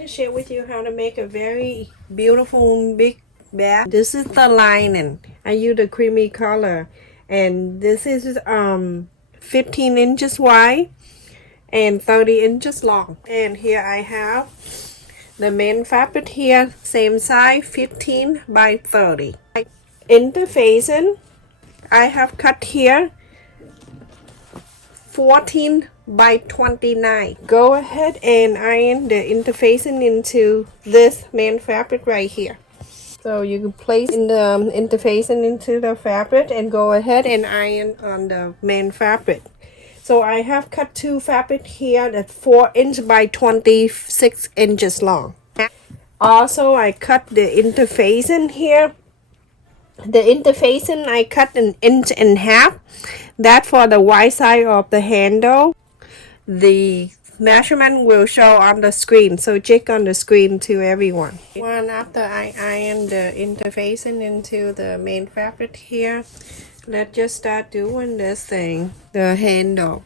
to share with you how to make a very beautiful big bag. This is the lining. I use the creamy color, and this is 15 inches wide and 30 inches long. And here I have the main fabric here, same size, 15 by 30. Interfacing, I have cut here 14 by 29. Go ahead and iron the interfacing into this main fabric right here. So you can place in the interfacing into the fabric and go ahead and iron on the main fabric. So I have cut two fabric here that's 4 inch by 26 inches long. Also I cut the interfacing here. The interfacing I cut 1.5 inches. That for the wide side of the handle. The measurement will show on the screen, so check on the screen to everyone. After I iron the interfacing into the main fabric here, let's just start doing this thing, the handle.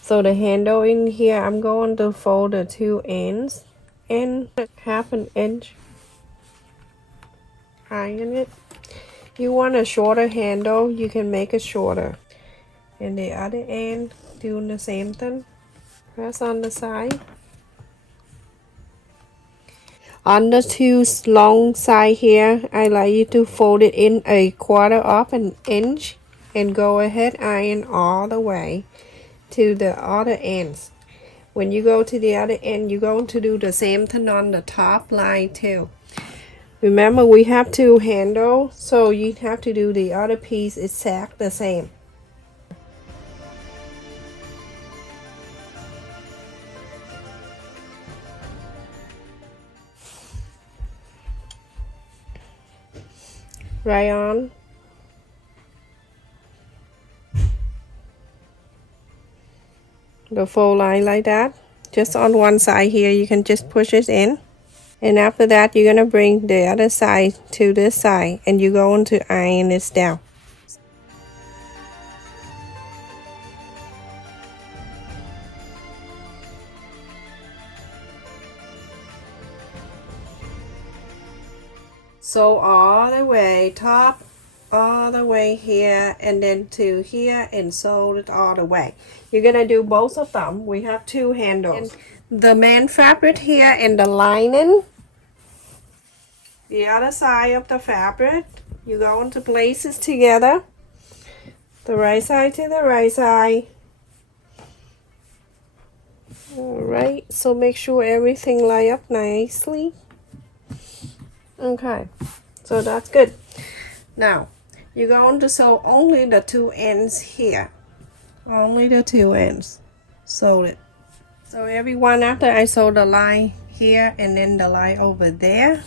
So the handle in here, I'm going to fold the 2 ends and 1/2 inch. Iron it. You want a shorter handle, you can make it shorter. And the other end, doing the same thing. Press on the side. On the 2 long side here, I like you to fold it in 1/4 inch and go ahead iron all the way to the other ends. When you go to the other end, you're going to do the same thing on the top line too. Remember, we have 2 handles, so you have to do the other piece exact the same. Right on. The fold line like that. Just on one side here, you can just push it in. And after that, you're going to bring the other side to this side, and you're going to iron this down. So all the way top, all the way here, and then to here, and sew it all the way. You're gonna do both of them. We have 2 handles. And the main fabric here and the lining, the other side of the fabric, you're going to place it together. The right side to the right side. Alright, so make sure everything line up nicely. Okay, so that's good. Now, you're going to sew only the 2 ends here. Only the 2 ends. Sew it. So everyone, after I sew the line here and then the line over there,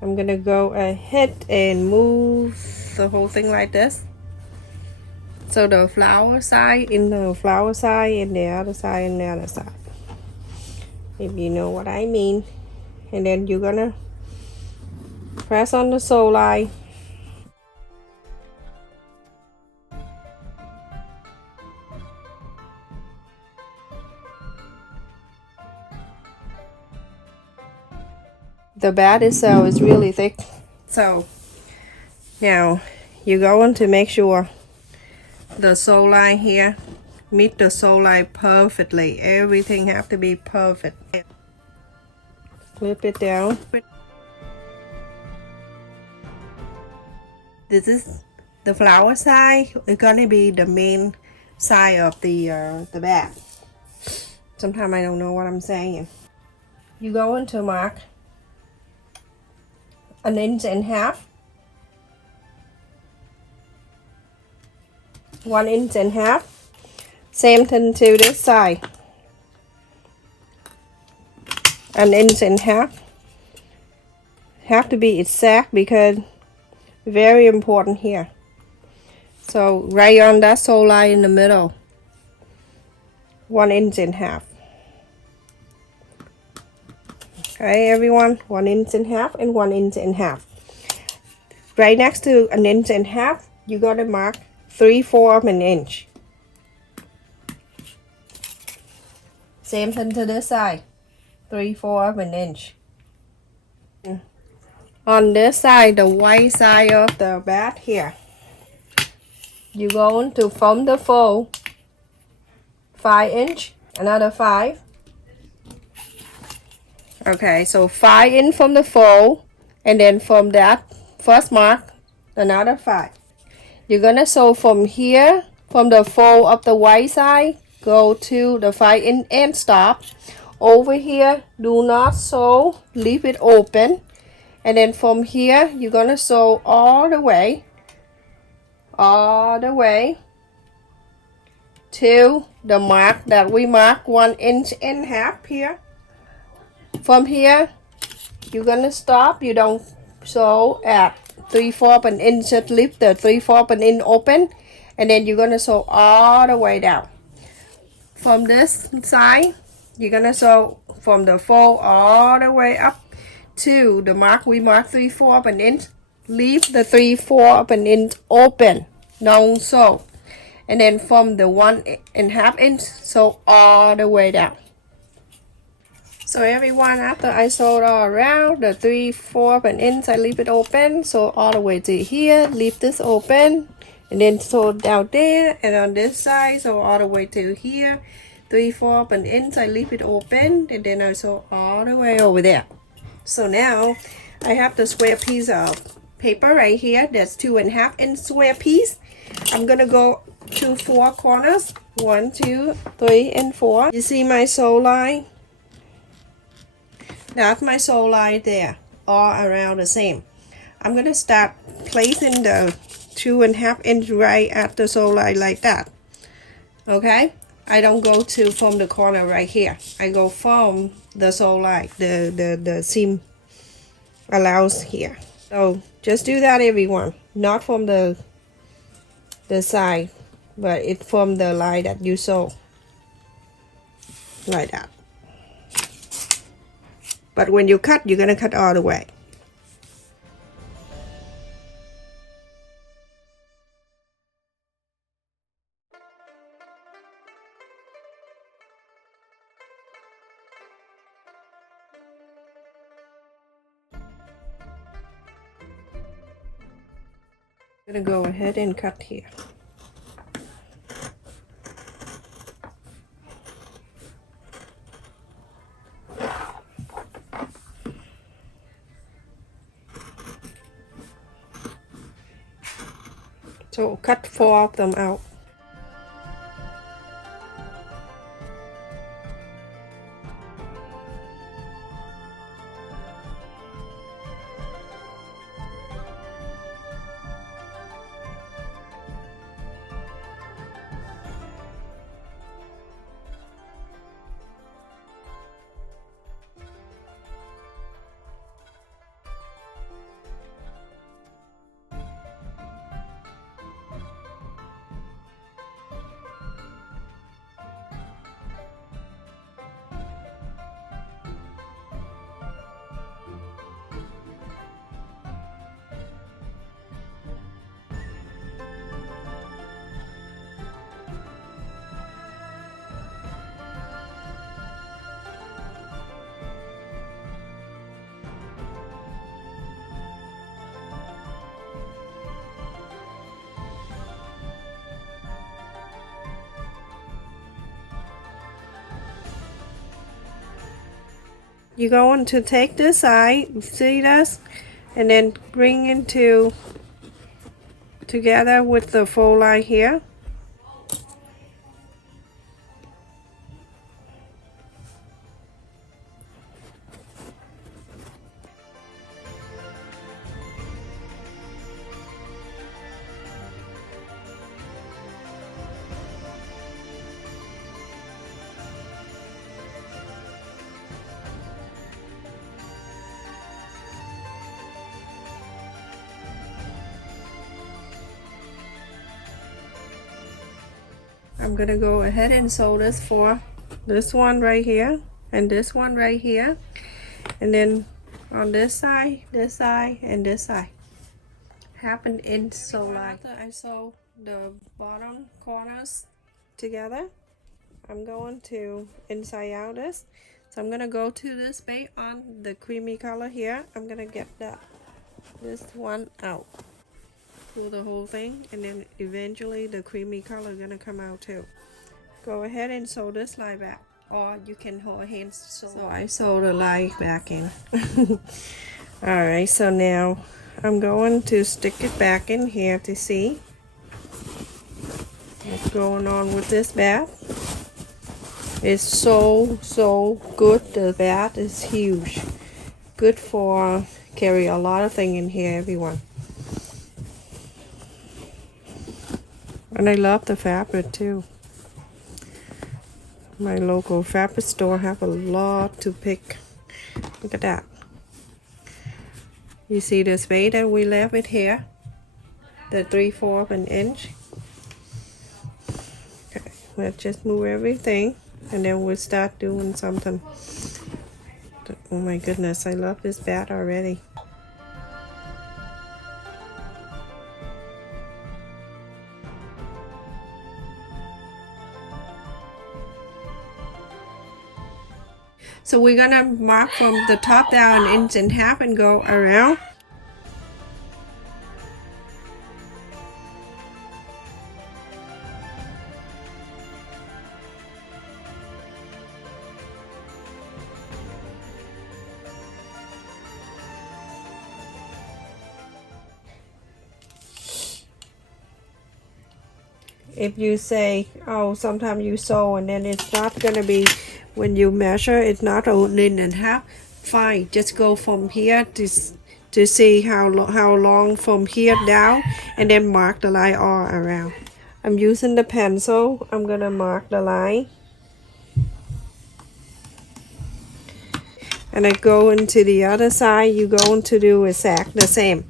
I'm gonna go ahead and move the whole thing like this. So the flower side in the flower side and the other side and the other side. If you know what I mean. And then you're gonna press on the sew line. The bag itself is really thick. So now you're going to make sure the sew line here meet the sew line perfectly. Everything have to be perfect. Flip it down. This is the flower side. It's gonna be the main side of the bag. Sometimes I don't know what I'm saying. You go into mark 1.5 inches. 1.5 inches. Same thing to this side. 1.5 inches. Have to be exact because very important here. So right on that sew line in the middle. 1.5 inches. Okay, everyone, 1.5 inches and 1.5 inches. Right next to 1.5 inches, you gotta mark 3/4 of an inch. Same thing to this side. 3/4 of an inch. On this side, the white side of the bat here, you're going to from the fold 5 inch, another 5. Okay, so 5 in from the fold, and then from that first mark, another 5. You're gonna sew from here, from the fold of the white side, go to the 5 in and stop. Over here, do not sew, leave it open. And then from here, you're gonna sew all the way to the mark that we mark 1.5 inches here. From here, you're gonna stop. You don't sew at 3/4 of an inch, just leave the 3/4 of an inch open, and then you're gonna sew all the way down. From this side, you're gonna sew from the fold all the way up to the mark we mark 3/4 of an inch. Leave the 3/4 of an inch open, don't sew. And then from the 1.5 inch, sew all the way down. So everyone, after I sewed all around the 3/4 of an inch, I leave it open. So all the way to here, leave this open, and then sew down there, and on this side, so all the way to here, 3/4 of an inch, I leave it open, and then I sew all the way over there. So now I have the square piece of paper right here. That's 2.5 inch square piece. I'm gonna go to 4 corners, 1, 2, 3, and 4. You see my sew line? That's my sew line there, all around the same. I'm gonna start placing the 2.5 inch right at the sew line like that. Okay, I don't go to from the corner right here. I go from the sew line, the seam allows here. So just do that, everyone. Not from the side, but it's from the line that you sew, like that. But when you cut, you're gonna cut all the way. I'm gonna go ahead and cut here. So cut 4 of them out. You're going to take this side, see this, and then bring into together with the fold line here. I'm gonna go ahead and sew this for this one right here and this one right here, and then on this side, and this side. Happen in sew line. After I sew the bottom corners together, I'm going to inside out this. So I'm gonna go to this base on the creamy color here. I'm gonna get this one out. Pull the whole thing, and then eventually the creamy color is gonna come out too. Go ahead and sew this line back, or you can hold hands sew. So I sew the line back in. Alright, so now I'm going to stick it back in here to see what's going on with this bat. It's so good. The bat is huge. Good for carry a lot of things in here, everyone. And I love the fabric too. My local fabric store have a lot to pick. Look at that. You see the space that we left it here? The 3/4 of an inch. Okay, let's just move everything and then we'll start doing something. Oh my goodness, I love this bat already. So we're gonna mark from the top down 1.5 inches and go around. If you say, oh, sometimes you sew and then it's not gonna be, when you measure, it's not 1.5 inches, fine, just go from here to see how long from here down, and then mark the line all around. I'm using the pencil. I'm gonna mark the line. And I go into the other side, you're going to do exactly the same.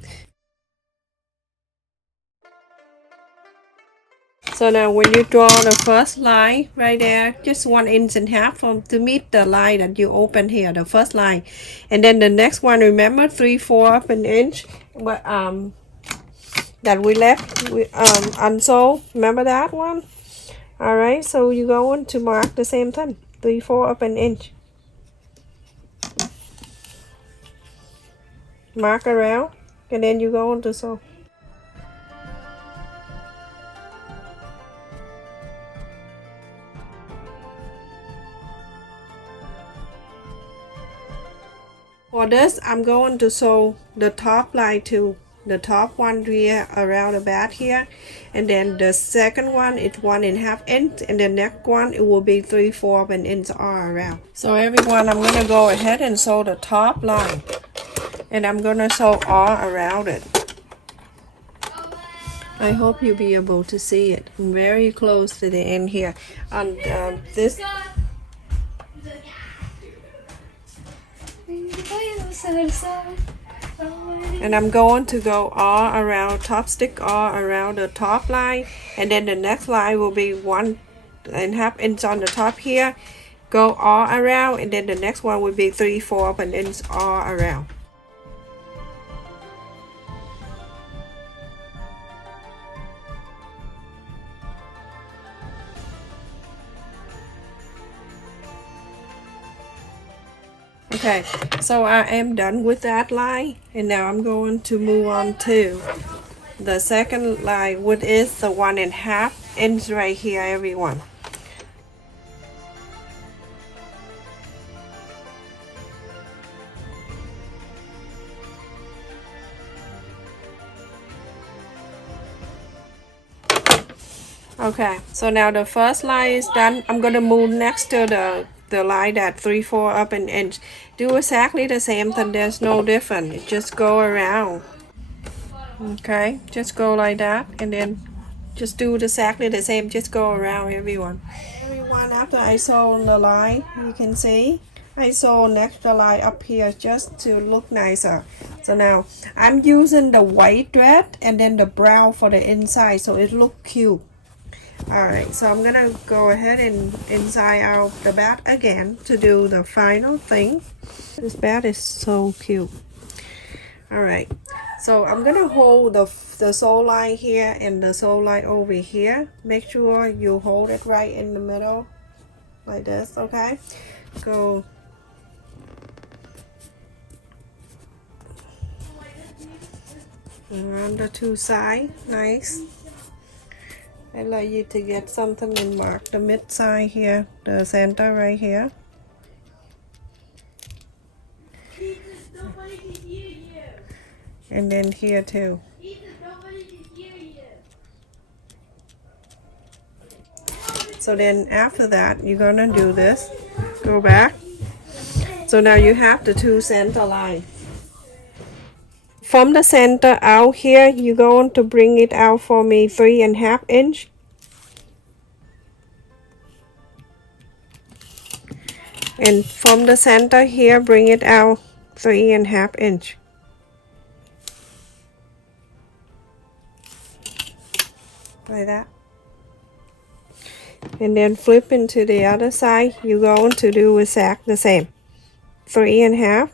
So now when you draw the first line right there, just 1.5 inches from to meet the line that you open here, the first line. And then the next one, remember 3/4 of an inch that we left unsewn. Remember that one? Alright, so you're going to mark the same thing, 3/4 of an inch. Mark around, and then you're going to sew. For this, I'm going to sew the top line too. The top one here around the back here, and then the second one is 1.5 inches, and the next one it will be 3/4 of an inch all around. So everyone, I'm gonna go ahead and sew the top line, and I'm gonna sew all around it. I hope you'll be able to see it. I'm very close to the end here. On this. And I'm going to go all around, top stick all around the top line, and then the next line will be 1.5 inches on the top here, go all around, and then the next one will be 3/4 of an inch all around. Okay, so I am done with that line, and now I'm going to move on to the second line, which is the 1.5 inch right here, everyone. Okay, so now the first line is done. I'm gonna move next to the line that 3/4 of an inch. Do exactly the same thing. There's no different. Just go around. Okay, just go like that, and then just do exactly the same. Just go around, everyone. Everyone, after I sew the line, you can see I sew an extra line up here just to look nicer. So now I'm using the white thread and then the brown for the inside, so it look cute. Alright, so I'm gonna go ahead and inside out the bat again to do the final thing. This bat is so cute. Alright, so I'm gonna hold the sew line here and the sew line over here. Make sure you hold it right in the middle like this, okay? Go around the two sides. Nice. I like you to get something and mark the mid side here, the center right here. And then here too. So then after that, you're gonna do this. Go back. So now you have the two center line. From the center out here, you're going to bring it out for me 3.5 inch. And from the center here, bring it out 3.5 inch. Like that. And then flip into the other side. You're going to do exactly the same. 3.5.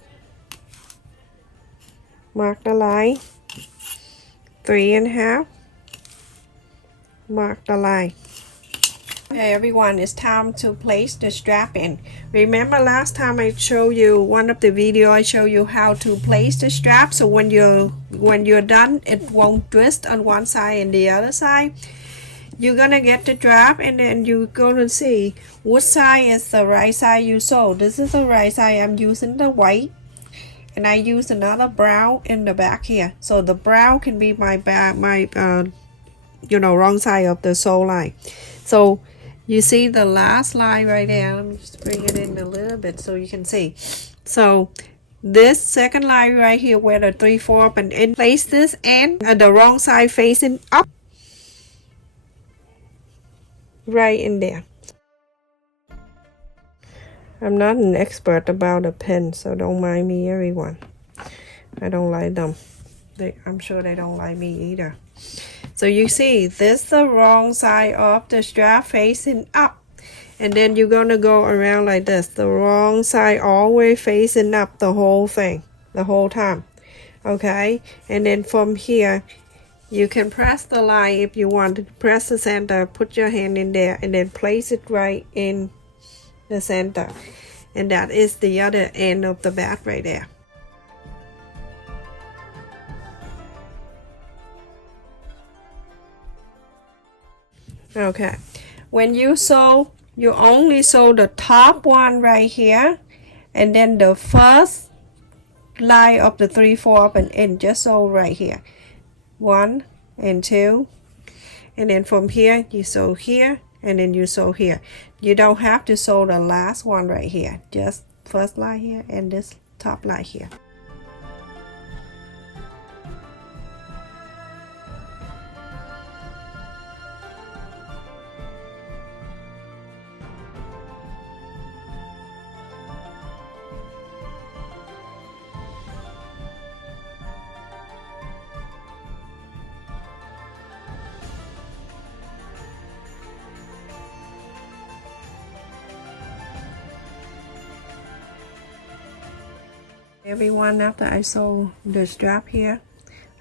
Mark the line. 3.5. Mark the line. Okay, everyone, it's time to place the strap in. Remember last time I showed you one of the video, I showed you how to place the strap, so when you're done, it won't twist on one side and the other side. You're gonna get the strap and then you're gonna see which side is the right side you sew. This is the right side. I'm using the white, and I use another brown in the back here. So the brown can be my back, my wrong side of the sew line. So you see the last line right there. Let me just bring it in a little bit so you can see. So this second line right here where the 3/4 and in place this and the wrong side facing up, right in there. I'm not an expert about a pen, so don't mind me, everyone. I don't like them. I'm sure they don't like me either. So you see, this is the wrong side of the strap facing up. And then you're going to go around like this. The wrong side always facing up the whole thing, the whole time. Okay? And then from here, you can press the line if you want to press the center. Put your hand in there and then place it right in the center. And that is the other end of the back right there. Okay, when you sew, you only sew the top one right here, and then the first line of the 3/4 and in, just sew right here. 1 and 2, and then from here you sew here, and then you sew here. You don't have to sew the last one right here, just first line here and this top line here. Everyone, after I sew the strap here,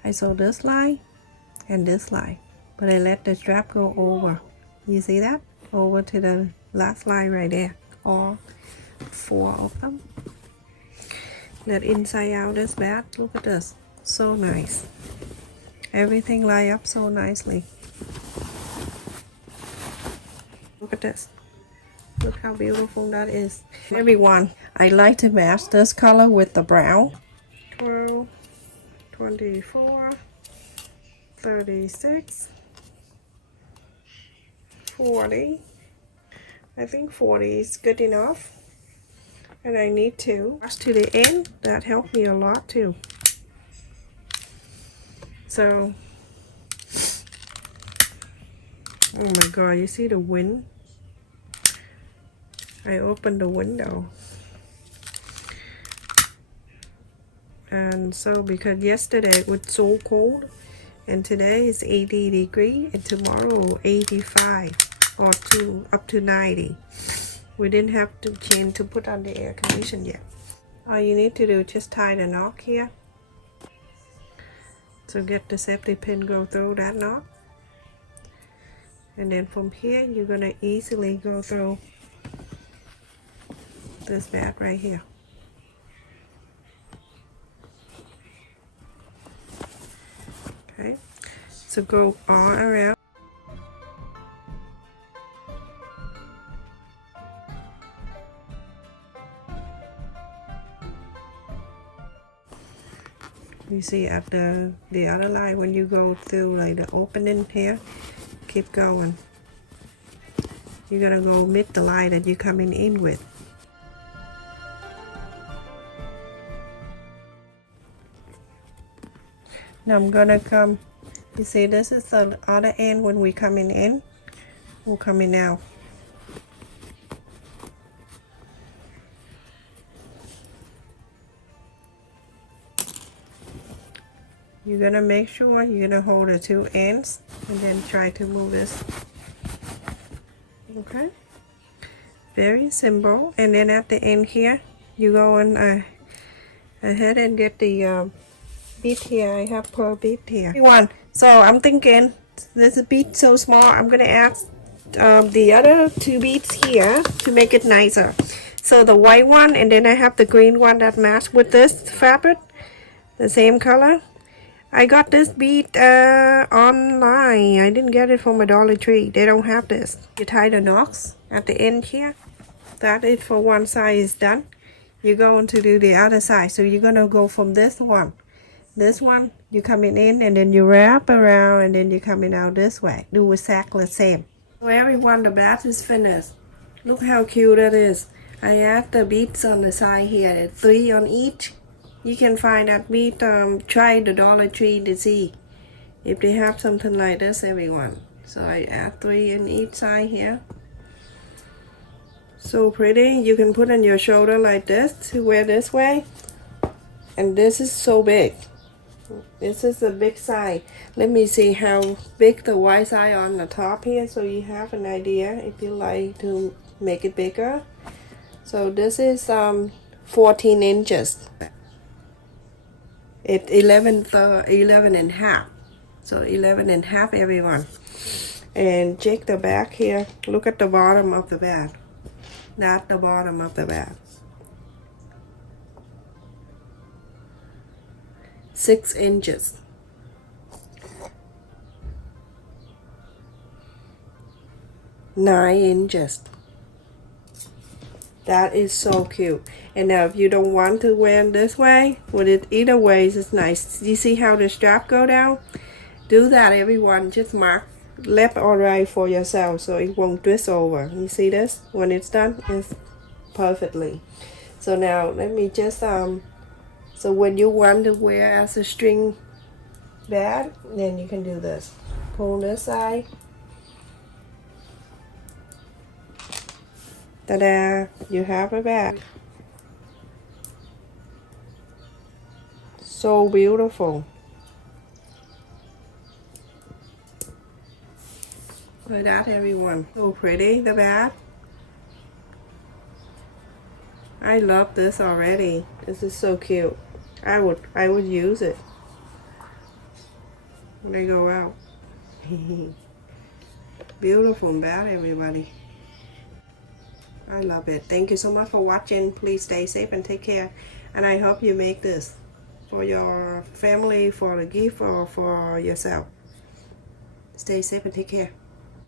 I sew this line and this line, but I let the strap go over. You see that? Over to the last line right there. All 4 of them. That inside out is bad. Look at this. So nice. Everything line up so nicely. Look at this. Look how beautiful that is. Everyone, I like to match this color with the brown. 12, 24, 36, 40. I think 40 is good enough. And I need to wash to the end. That helped me a lot too. So, oh my god, you see the wind? I opened the window. And so because yesterday it was so cold, and today is 80 degrees, and tomorrow 85 or up to 90. We didn't have to change to put on the air conditioner yet. All you need to do is just tie the knot here. So get the safety pin go through that knot. And then from here you're gonna easily go through this back right here. Okay, so go all around. You see at the other line, when you go through like the opening here, keep going. You're gonna go mid the line that you're coming in with. Now I'm gonna come, you see this is the other end when we're coming in, we're coming out. You're gonna make sure you're gonna hold the two ends and then try to move this. Okay, very simple. And then at the end here, you go on ahead and get the bead here. I have pearl bead here. One. So I'm thinking this bead so small, I'm gonna add the other two beads here to make it nicer. So the white one, and then I have the green one that match with this fabric, the same color. I got this bead online. I didn't get it from a Dollar Tree. They don't have this. You tie the knots at the end here. That is for one side is done. You're going to do the other side. So you're gonna go from this one. This one, you're coming in and then you wrap around and then you're coming out this way. Do exactly the same. So everyone, the bath is finished. Look how cute that is. I add the beads on the side here, 3 on each. You can find that bead, try the Dollar Tree to see if they have something like this, everyone. So I add 3 in each side here. So pretty. You can put on your shoulder like this to wear this way. And this is so big. This is the big side. Let me see how big the white side on the top here, so you have an idea if you like to make it bigger. So this is 14 inches. It's 11 and a half. So 11 and a half, everyone. And check the back here. Look at the bottom of the bag. Not the bottom of the bag. 6 inches. Nine inches. That is so cute. And now if you don't want to wear it this way, with it either ways, it's nice. You see how the strap go down? Do that, everyone. Just mark left or right for yourself so it won't twist over. You see this? When it's done, it's perfectly. So now let me just so when you want to wear as a string bag, then you can do this. Pull this side. Ta-da! You have a bag. So beautiful. Look at that, everyone. So pretty, the bag. I love this already. This is so cute. I would use it when I go out. Beautiful bag, everybody. I love it. Thank you so much for watching. Please stay safe and take care. And I hope you make this for your family, for a gift, or for yourself. Stay safe and take care.